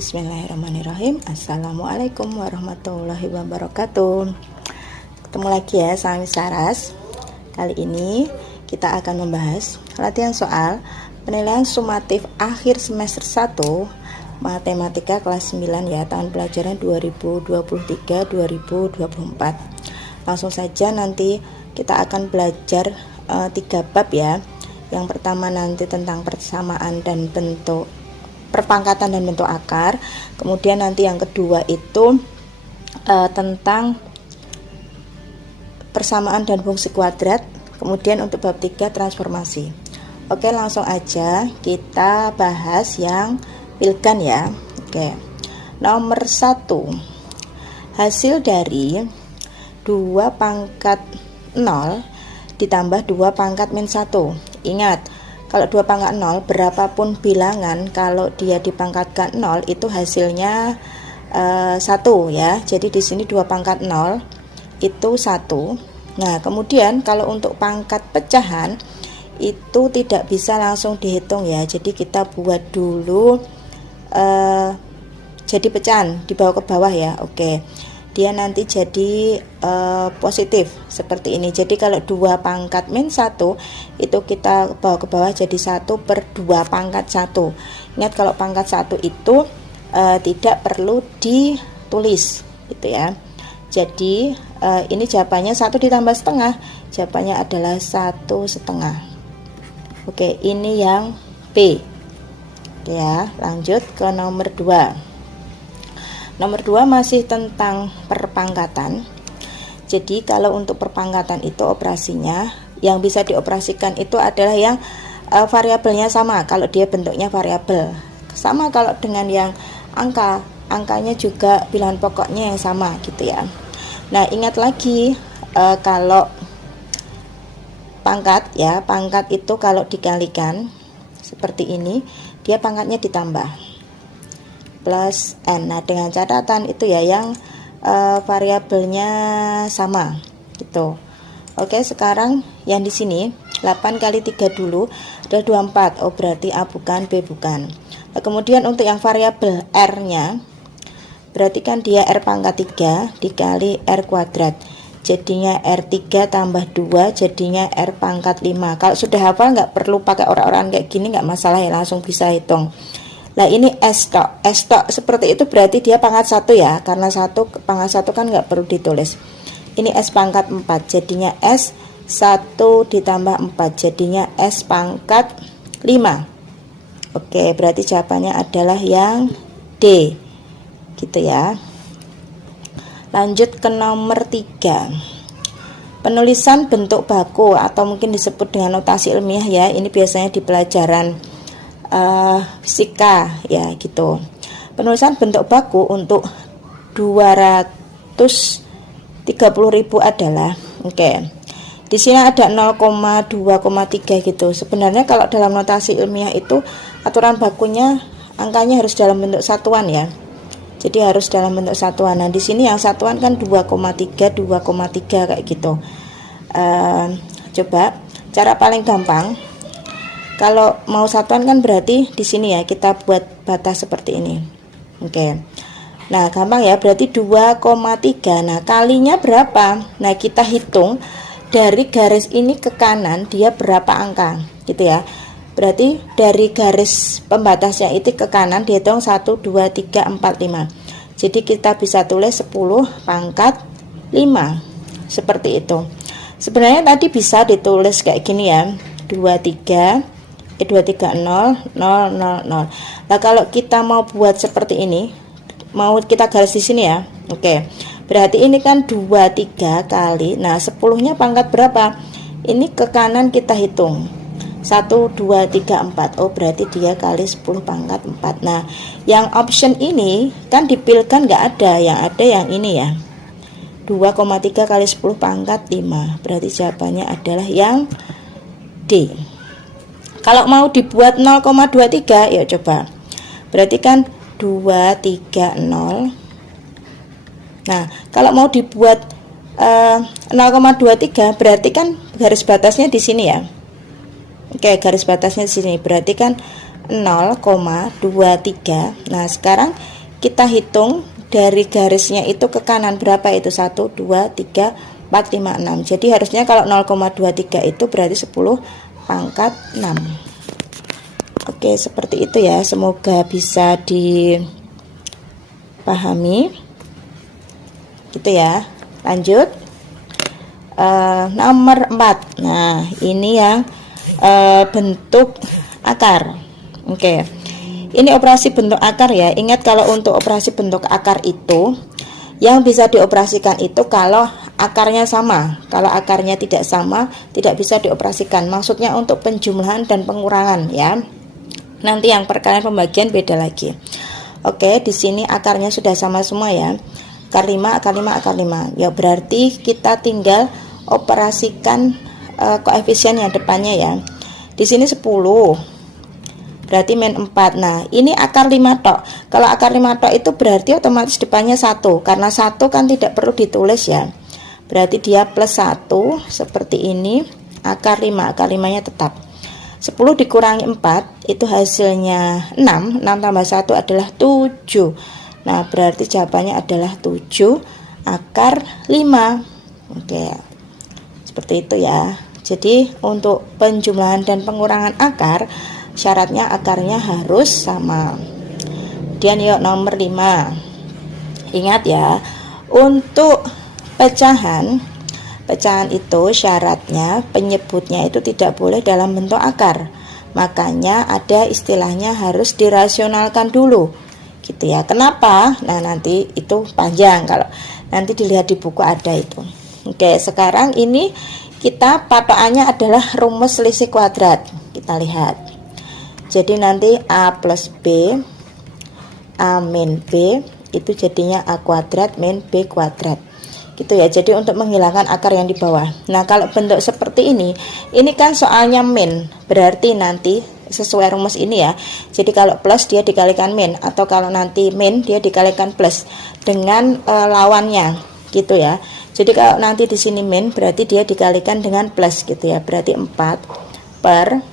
Bismillahirrahmanirrahim. Assalamualaikum warahmatullahi wabarakatuh. Ketemu lagi ya sama Miss Saras. Kali ini kita akan membahas latihan soal penilaian sumatif akhir semester 1 Matematika kelas 9 ya, tahun pelajaran 2023-2024. Langsung saja nanti kita akan belajar 3 bab ya. Yang pertama nanti tentang persamaan dan bentuk perpangkatan dan bentuk akar. Kemudian nanti yang kedua itu tentang persamaan dan fungsi kuadrat. Kemudian untuk bab 3 transformasi. Oke, langsung aja kita bahas yang pilgan ya. Oke. Nomor 1. Hasil dari 2 pangkat 0 ditambah 2 pangkat min 1. Ingat, kalau 2 pangkat 0 berapapun bilangan, kalau dia dipangkatkan 0 itu hasilnya 1 ya. Jadi di sini 2 pangkat 0 itu 1. Nah, kemudian kalau untuk pangkat pecahan itu tidak bisa langsung dihitung ya. Jadi kita buat dulu jadi pecahan dibawa ke bawah ya. Oke. Dia nanti jadi positif seperti ini. Jadi kalau 2 pangkat min 1 itu kita bawa ke bawah jadi 1/2 pangkat 1. Ingat kalau pangkat 1 itu tidak perlu ditulis gitu ya. Jadi ini jawabannya 1 ditambah setengah. Jawabannya adalah 1/2. Oke, ini yang B ya. Lanjut ke nomor 2. Nomor 2 masih tentang perpangkatan. Jadi kalau untuk perpangkatan itu operasinya yang bisa dioperasikan itu adalah yang variabelnya sama. Kalau dia bentuknya variabel sama, kalau dengan yang angkanya juga bilangan pokoknya yang sama gitu ya. Nah, ingat lagi kalau pangkat ya, pangkat itu kalau dikalikan seperti ini, dia pangkatnya ditambah plus n. Nah, dengan catatan itu ya yang variabelnya sama gitu. Oke, sekarang yang di sini 8 kali 3 dulu ada 24. Oh, berarti A bukan, B bukan. Nah, kemudian untuk yang variabel R-nya berarti kan dia R pangkat 3 dikali R kuadrat. Jadinya R3 tambah 2 jadinya R pangkat 5. Kalau sudah hafal nggak perlu pakai orang-orang kayak gini, nggak masalah ya, langsung bisa hitung. Nah, ini S tok seperti itu berarti dia pangkat 1 ya, karena pangkat 1 kan nggak perlu ditulis. Ini S pangkat 4 jadinya S 1 ditambah 4 jadinya S pangkat 5. Oke, berarti jawabannya adalah yang D gitu ya. Lanjut ke nomor 3. Penulisan bentuk baku atau mungkin disebut dengan notasi ilmiah ya. Ini biasanya di pelajaran fisika ya gitu. Penulisan bentuk baku untuk 230.000 adalah di sini ada 0,2,3 gitu. Sebenarnya kalau dalam notasi ilmiah itu aturan bakunya angkanya harus dalam bentuk satuan ya. Jadi harus dalam bentuk satuan. Nah, di sini yang satuan kan 2,3 kayak gitu. Coba cara paling gampang. Kalau mau satuan kan berarti di sini ya kita buat batas seperti ini. Oke. Nah, gampang ya, berarti 2,3. Nah, kalinya berapa? Nah, kita hitung dari garis ini ke kanan dia berapa angka gitu ya. Berarti dari garis pembatasnya itu ke kanan dihitung 1 2 3 4 5. Jadi kita bisa tulis 10 pangkat 5. Seperti itu. Sebenarnya tadi bisa ditulis kayak gini ya. 23 230 0 0 0. Nah, kalau kita mau buat seperti ini, mau kita garis di sini ya. Oke. Berarti ini kan 23 kali. Nah, 10-nya pangkat berapa? Ini ke kanan kita hitung. 1 2 3 4. Oh, berarti dia kali 10 pangkat 4. Nah, yang option ini kan dipilkan nggak ada, yang ada yang ini ya. 2,3 kali 10 pangkat 5. Berarti jawabannya adalah yang D. Kalau mau dibuat 0,23 ya coba. Berarti kan 230. Nah, kalau mau dibuat 0,23 berarti kan garis batasnya di sini ya. Oke, garis batasnya di sini. Berarti kan 0,23. Nah sekarang kita hitung dari garisnya itu ke kanan berapa itu, 1, 2, 3, 4, 5, 6. Jadi harusnya kalau 0,23 itu berarti 10 pangkat 6. Oke, seperti itu ya, semoga bisa dipahami gitu ya. Lanjut nomor 4. Nah ini yang bentuk akar. Oke, ini operasi bentuk akar ya. Ingat kalau untuk operasi bentuk akar itu yang bisa dioperasikan itu kalau akarnya sama. Kalau akarnya tidak sama, tidak bisa dioperasikan. Maksudnya untuk penjumlahan dan pengurangan ya. Nanti yang perkalian pembagian beda lagi. Oke, di sini akarnya sudah sama semua ya. Akar 5, akar 5, akar 5. Ya berarti kita tinggal operasikan koefisien yang depannya ya. Di sini 10. Berarti min 4. Nah, ini akar 5 tok. Kalau akar 5 tok itu berarti otomatis depannya 1. Karena 1 kan tidak perlu ditulis ya. Berarti dia plus 1 seperti ini. Akar 5, akar 5-nya tetap. 10 dikurangi 4 itu hasilnya 6. 6 tambah 1 adalah 7. Nah berarti jawabannya adalah 7 akar 5. Oke, seperti itu ya. Jadi untuk penjumlahan dan pengurangan akar syaratnya akarnya harus sama. Kemudian yuk nomor 5. Ingat ya, untuk pecahan itu syaratnya penyebutnya itu tidak boleh dalam bentuk akar. Makanya ada istilahnya harus dirasionalkan dulu gitu ya. Kenapa? Nah nanti itu panjang, kalau nanti dilihat di buku ada itu. Oke, sekarang ini kita patokannya adalah rumus selisih kuadrat. Kita lihat. Jadi nanti A plus B, A min B itu jadinya A kuadrat min B kuadrat gitu ya. Jadi untuk menghilangkan akar yang di bawah. Nah kalau bentuk seperti ini kan soalnya min, berarti nanti sesuai rumus ini ya. Jadi kalau plus dia dikalikan min, atau kalau nanti min dia dikalikan plus dengan lawannya gitu ya. Jadi kalau nanti di sini min berarti dia dikalikan dengan plus gitu ya. Berarti 4 per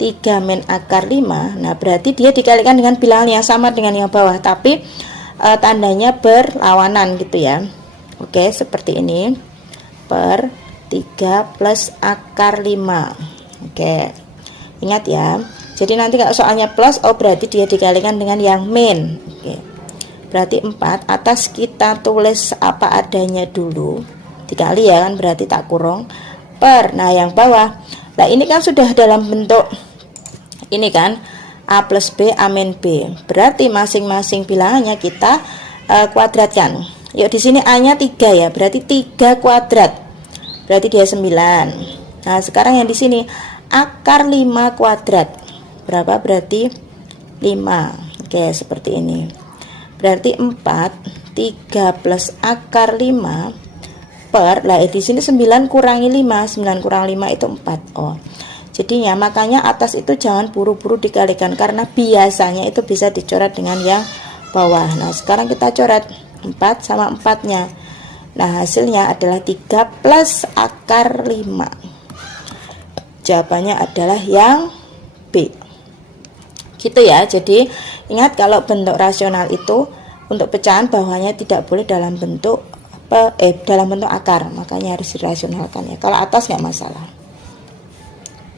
3 min akar 5. Nah berarti dia dikalikan dengan bilangan yang sama dengan yang bawah, tapi tandanya berlawanan gitu ya. Oke, seperti ini, per 3 plus akar 5. Oke, ingat ya. Jadi nanti kalau soalnya plus, oh berarti dia dikalikan dengan yang min. Oke, berarti 4. Atas kita tulis apa adanya dulu, dikali ya kan, berarti tak kurung, per. Nah yang bawah, nah ini kan sudah dalam bentuk ini kan, A plus B, A min B. Berarti masing-masing bilangannya kita kuadratkan. Yuk di sini A-nya 3 ya, berarti 3 kuadrat. Berarti dia 9. Nah, sekarang yang di sini akar 5 kuadrat. Berapa? Berarti 5. Oke, seperti ini. Berarti 4 3 plus akar 5 per, lah di sini 9 kurangi 5. 9 kurang 5 itu 4. Oh. Jadinya makanya atas itu jangan buru-buru dikalikan, karena biasanya itu bisa dicoret dengan yang bawah. Nah, sekarang kita coret 4 sama 4-nya. Nah hasilnya adalah 3 plus akar 5. Jawabannya adalah yang B gitu ya. Jadi ingat kalau bentuk rasional itu untuk pecahan bawahnya tidak boleh dalam bentuk dalam bentuk akar, makanya harus dirasionalkan ya. Kalau atas nggak masalah.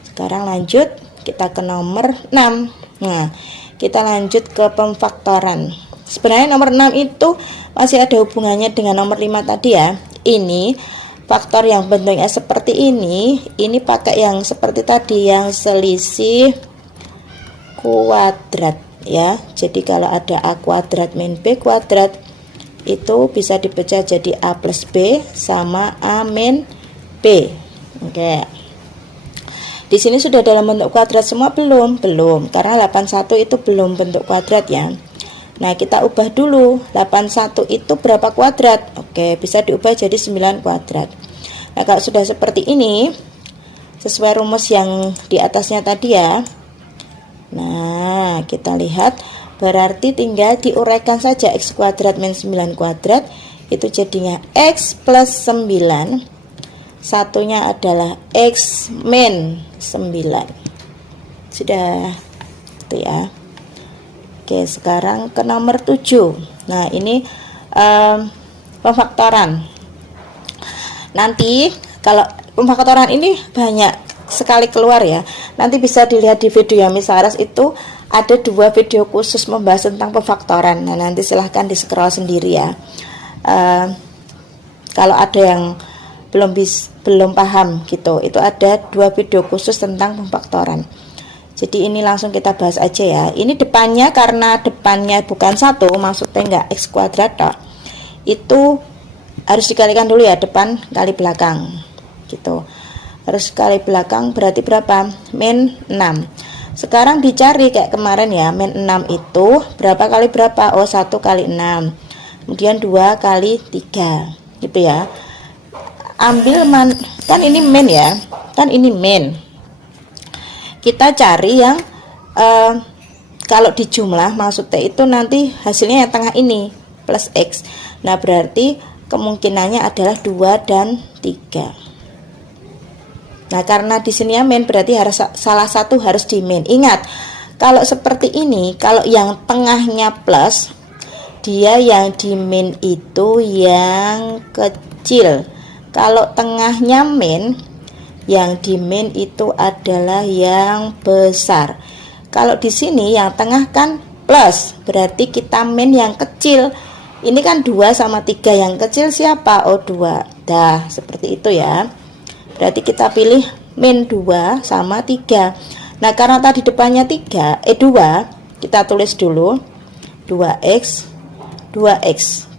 Sekarang lanjut kita ke nomor 6. Nah kita lanjut ke pemfaktoran. Sebenarnya nomor 6 itu masih ada hubungannya dengan nomor 5 tadi ya. Ini faktor yang bentuknya seperti ini pakai yang seperti tadi, yang selisih kuadrat ya. Jadi kalau ada A kuadrat min B kuadrat itu bisa dipecah jadi A plus B sama A min B. Oke. Di sini sudah dalam bentuk kuadrat semua belum? Belum, karena 81 itu belum bentuk kuadrat ya. Nah kita ubah dulu, 81 itu berapa kuadrat? Oke, bisa diubah jadi 9 kuadrat. Nah kalau sudah seperti ini, sesuai rumus yang di atasnya tadi ya. Nah kita lihat, berarti tinggal diuraikan saja X kuadrat min 9 kuadrat. Itu jadinya X plus 9. Satunya adalah X min 9. Sudah. gitu ya. Oke, sekarang ke nomor 7. Nah, ini pemfaktoran. Nanti kalau pemfaktoran ini banyak sekali keluar ya. Nanti bisa dilihat di video Yami Saras, itu ada 2 video khusus membahas tentang pemfaktoran. Nah, nanti silahkan di scroll sendiri ya. Kalau ada yang belum paham gitu, itu ada 2 video khusus tentang pemfaktoran. Jadi ini langsung kita bahas aja ya. Ini depannya, karena depannya bukan 1, maksudnya enggak x kuadrat toh, itu harus dikalikan dulu ya, depan kali belakang gitu. Harus kali belakang berarti berapa? Min 6. Sekarang dicari kayak kemarin ya, min 6 itu berapa kali berapa? Oh, 1 kali 6. Kemudian 2 kali 3 gitu ya. Ambil kan ini min ya, kan ini min. Kita cari yang kalau dijumlah maksudnya itu nanti hasilnya yang tengah ini plus X. Nah, berarti kemungkinannya adalah 2 dan 3. Nah, karena di sini ya min, berarti harus salah satu harus di min. Ingat, kalau seperti ini, kalau yang tengahnya plus, dia yang di min itu yang kecil. Kalau tengahnya min, yang di min itu adalah yang besar. Kalau di sini yang tengah kan plus, berarti kita min yang kecil. Ini kan 2 sama 3, yang kecil siapa? Oh, 2. Dah, seperti itu ya. Berarti kita pilih min 2 sama 3. Nah, karena tadi depannya 2, kita tulis dulu 2x.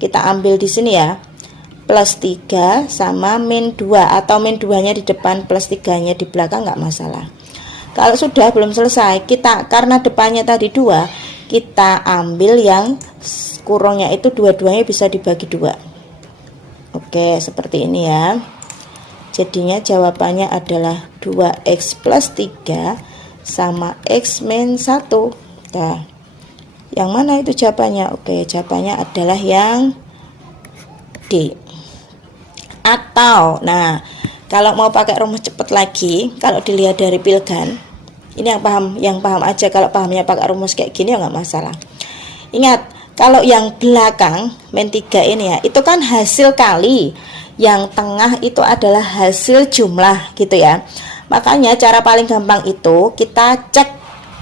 Kita ambil di sini ya. Plus 3 sama min 2, atau min 2 nya di depan, plus 3 nya di belakang, nggak masalah. Kalau sudah belum selesai, kita karena depannya tadi 2, kita ambil yang kurungnya itu dua-duanya bisa dibagi 2. Oke, seperti ini ya. Jadinya jawabannya adalah 2x plus 3 sama x min 1. Nah, yang mana itu jawabannya? Oke, jawabannya adalah yang D. Atau, nah, kalau mau pakai rumus cepat lagi, kalau dilihat dari Pilgan, ini yang paham aja. Kalau pahamnya pakai rumus kayak gini ya nggak masalah. Ingat, kalau yang belakang min 3 ini ya, itu kan hasil kali, yang tengah itu adalah hasil jumlah gitu ya. Makanya cara paling gampang itu kita cek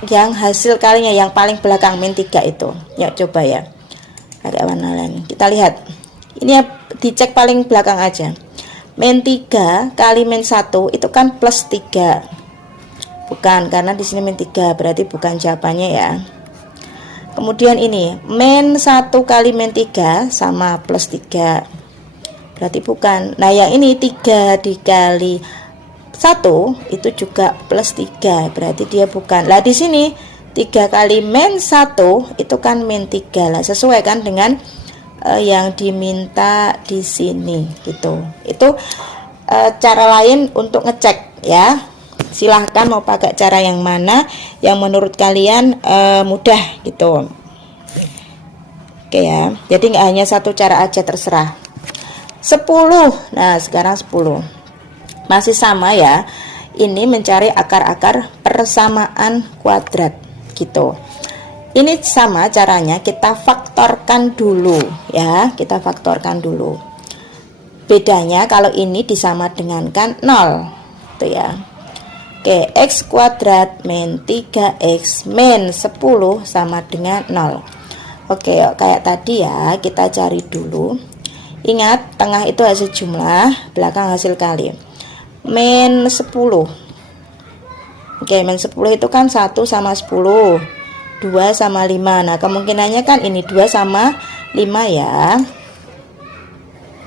yang hasil kalinya yang paling belakang min 3 itu. Yuk coba ya, agak warna lain, kita lihat. Ini ya, dicek paling belakang aja. Min 3 kali min 1 itu kan plus 3. Bukan, karena di sini min 3, berarti bukan jawabannya ya. Kemudian ini min 1 kali min 3 sama plus 3. Berarti bukan. Nah, yang ini 3 dikali 1 itu juga plus 3. Berarti dia bukan. Lah di sini 3 kali min 1 itu kan min 3. Lah sesuai kan dengan yang diminta di sini gitu. Itu cara lain untuk ngecek ya. Silahkan mau pakai cara yang mana yang menurut kalian mudah gitu. Oke ya. Jadi nggak hanya satu cara aja, terserah. 10. Nah, sekarang 10. Masih sama ya. Ini mencari akar-akar persamaan kuadrat gitu. Ini sama caranya, kita faktorkan dulu ya, kita faktorkan dulu. Bedanya kalau ini disama dengankan 0 tuh ya. Oke, x kuadrat min 3x min 10 sama dengan 0. Oke, kayak tadi ya, kita cari dulu. Ingat, tengah itu hasil jumlah, belakang hasil kali. Min 10. Oke, min 10 itu kan 1 sama 10, 2 sama 5. Nah, kemungkinannya kan ini 2 sama 5 ya.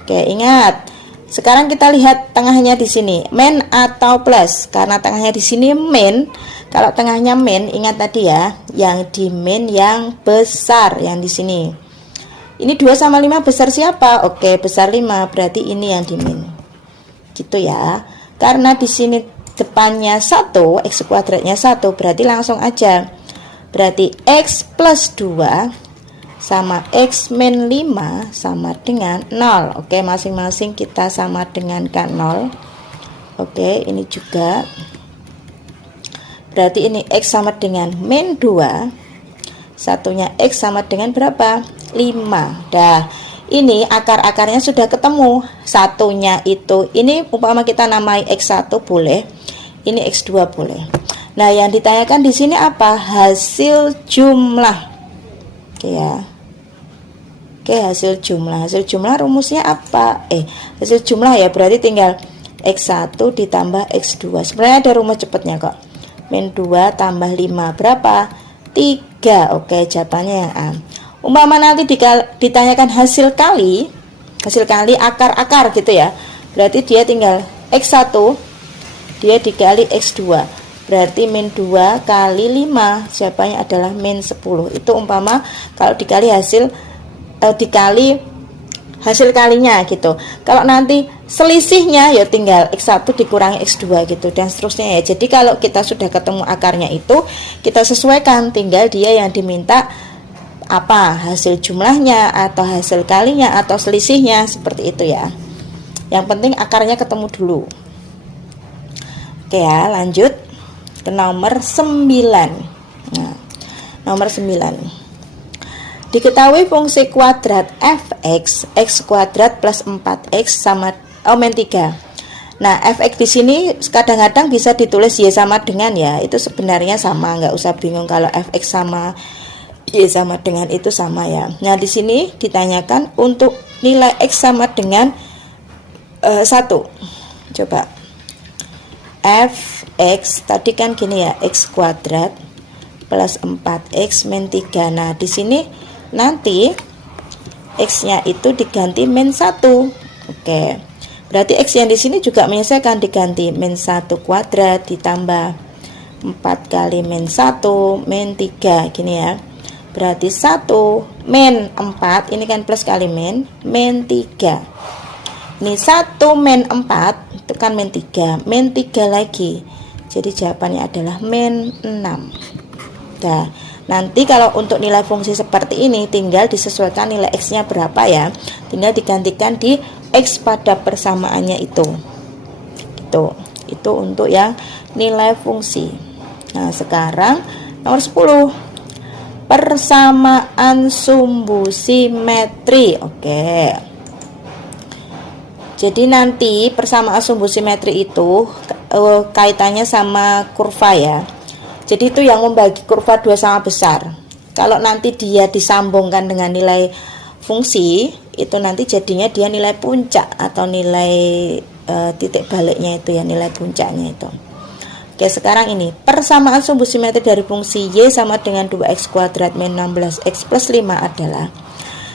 Oke, ingat. Sekarang kita lihat tengahnya di sini, min atau plus. Karena tengahnya di sini min, kalau tengahnya min, ingat tadi ya, yang di min yang besar, yang di sini. Ini 2 sama 5 besar siapa? Oke, besar 5, berarti ini yang di min. Gitu ya. Karena di sini depannya 1, x kuadratnya 1, berarti langsung aja. Berarti x plus 2 sama x min 5 sama dengan 0. Oke, masing-masing kita sama dengan kan 0. Oke, ini juga. berarti ini X sama dengan min 2, satunya X sama dengan berapa? 5. Dah, ini akar-akarnya sudah ketemu. Satunya itu, ini umpama kita namai X1 boleh, ini X2 boleh. Nah, yang ditanyakan di sini apa? Hasil jumlah. Oke ya. Oke, hasil jumlah. Hasil jumlah rumusnya apa? Hasil jumlah ya, berarti tinggal X1 ditambah X2. Sebenarnya ada rumus cepatnya kok. Min 2 tambah 5 berapa? 3. Oke, jawabannya yang A. Umpama nanti ditanyakan hasil kali akar-akar gitu ya. Berarti dia tinggal X1 dia dikali X2. Berarti min 2 kali 5, jawabannya adalah min 10. Itu umpama kalau dikali hasil kalinya gitu. Kalau nanti selisihnya ya tinggal X1 dikurangi X2 gitu, dan seterusnya ya. Jadi kalau kita sudah ketemu akarnya itu, kita sesuaikan, tinggal dia yang diminta apa, hasil jumlahnya atau hasil kalinya atau selisihnya, seperti itu ya. Yang penting akarnya ketemu dulu. Oke ya, lanjut ke nomor 9. Nah, nomor 9. Diketahui fungsi kuadrat fx, x kuadrat plus 4x sama min 3. Nah, fx di sini kadang-kadang bisa ditulis y sama dengan ya, itu sebenarnya sama, nggak usah bingung kalau fx sama y sama dengan itu sama ya. Nah, di sini ditanyakan untuk nilai x sama dengan 1. Coba fx tadi kan gini ya, x kuadrat plus 4x min 3. Nah, di sini nanti x-nya itu diganti min 1. Oke. Berarti x yang di sini juga menyelesaikan, diganti min 1 kuadrat ditambah 4 kali min 1 min 3 gini ya. Berarti 1 min 4 ini kan plus kali min 3. Ini 1 min 4 itu kan min 3 lagi. Jadi jawabannya adalah min 6. Nah, nanti kalau untuk nilai fungsi seperti ini tinggal disesuaikan nilai x-nya berapa ya. Tinggal digantikan di x pada persamaannya itu. Itu untuk yang nilai fungsi. Nah, sekarang nomor 10. Persamaan sumbu simetri. Oke. Jadi nanti persamaan sumbu simetri itu kaitannya sama kurva ya. Jadi itu yang membagi kurva dua sama besar. Kalau nanti dia disambungkan dengan nilai fungsi, itu nanti jadinya dia nilai puncak atau nilai titik baliknya itu ya, nilai puncaknya itu. Oke, sekarang ini persamaan sumbu simetri dari fungsi y sama dengan 2x kuadrat min 16x plus 5 adalah,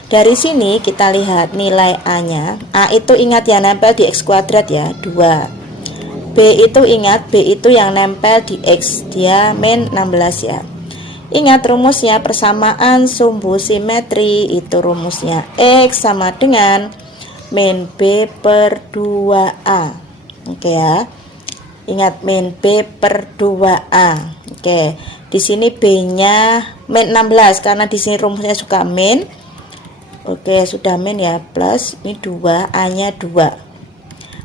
dari sini kita lihat nilai a-nya. A itu ingat ya, nempel di x kuadrat ya, 2. B itu ingat, B itu yang nempel di X, dia min 16 ya. Ingat rumusnya persamaan sumbu simetri, itu rumusnya X sama dengan min B per 2A. Oke ya. Ingat min B per 2A. Oke, di sini B-nya min 16 karena di sini rumusnya suka min. Oke, sudah min ya, plus ini 2, A-nya 2.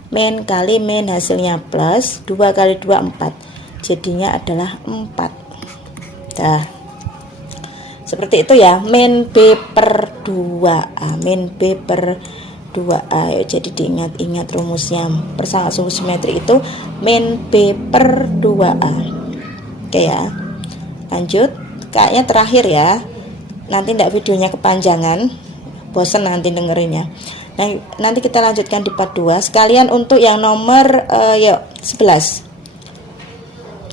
Min kali min hasilnya plus 2 kali 2 4, jadinya adalah 4. Dah, seperti itu ya, min B per 2A, min B per 2A. Yuk, jadi diingat-ingat rumusnya persamaan sumbu simetri itu min B per 2A. Oke ya, lanjut. Kayaknya terakhir ya, nanti enggak videonya kepanjangan, bosan nanti dengerinnya. Nah, nanti kita lanjutkan di part 2 sekalian untuk yang nomor 11.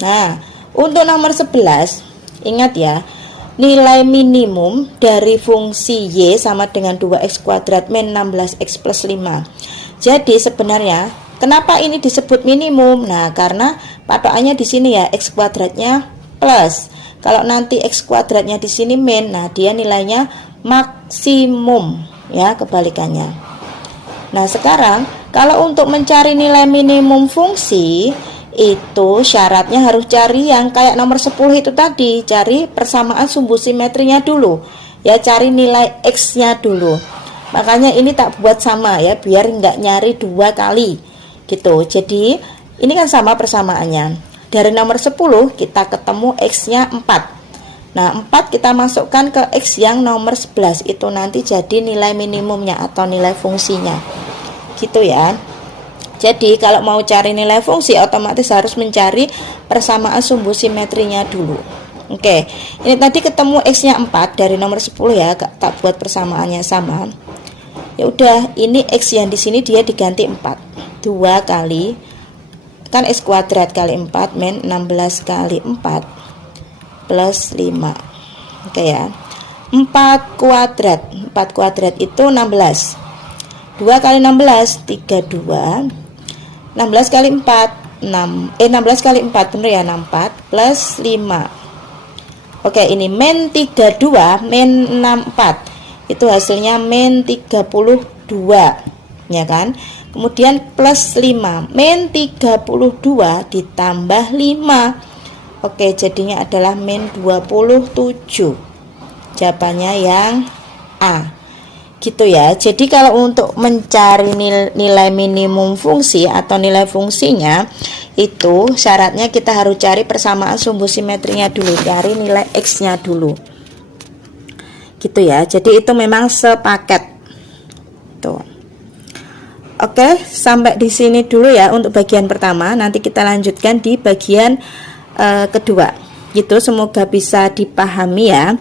Nah, untuk nomor 11 ingat ya, nilai minimum dari fungsi y sama dengan 2x kuadrat min 16x plus 5. Jadi sebenarnya kenapa ini disebut minimum? Nah, karena patokannya di sini ya, x kuadratnya plus. Kalau nanti x kuadratnya di sini min, nah dia nilainya maksimum ya, kebalikannya. Nah, sekarang kalau untuk mencari nilai minimum fungsi itu syaratnya harus cari yang kayak nomor 10 itu tadi, cari persamaan sumbu simetrinya dulu ya, cari nilai x-nya dulu. Makanya ini tak buat sama ya, biar nggak nyari 2 kali gitu. Jadi ini kan sama persamaannya. dari nomor 10 kita ketemu X-nya 4. Nah, 4 kita masukkan ke X yang nomor 11. Itu nanti jadi nilai minimumnya atau nilai fungsinya. Gitu ya. Jadi kalau mau cari nilai fungsi otomatis harus mencari persamaan sumbu simetrinya dulu. Oke, ini tadi ketemu X-nya 4 dari nomor 10 ya, tak buat persamaannya sama. Ya udah, ini X yang di sini dia diganti 4. 2 kali kan X kuadrat kali 4 min 16 kali 4 plus 5. Oke ya. 4 kuadrat. 4 kuadrat itu 16. 2 kali 16 32. 16 kali 4 16 kali 4 bener ya, 64 plus 5. Oke, ini min 32 min 64. Itu hasilnya min 32 ya kan. Kemudian plus 5 min 32 ditambah 5. Oke, jadinya adalah min 27. Jawabannya yang A. Gitu ya. Jadi kalau untuk mencari nilai minimum fungsi atau nilai fungsinya, itu syaratnya kita harus cari persamaan sumbu simetrinya dulu, cari nilai X-nya dulu. Gitu ya. Jadi itu memang sepaket. Tuh. Oke, sampai di sini dulu ya untuk bagian pertama. Nanti kita lanjutkan di bagian kedua. Gitu, semoga bisa dipahami ya.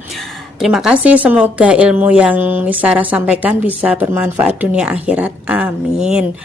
Terima kasih, semoga ilmu yang Miss Sarah sampaikan bisa bermanfaat dunia akhirat. Amin.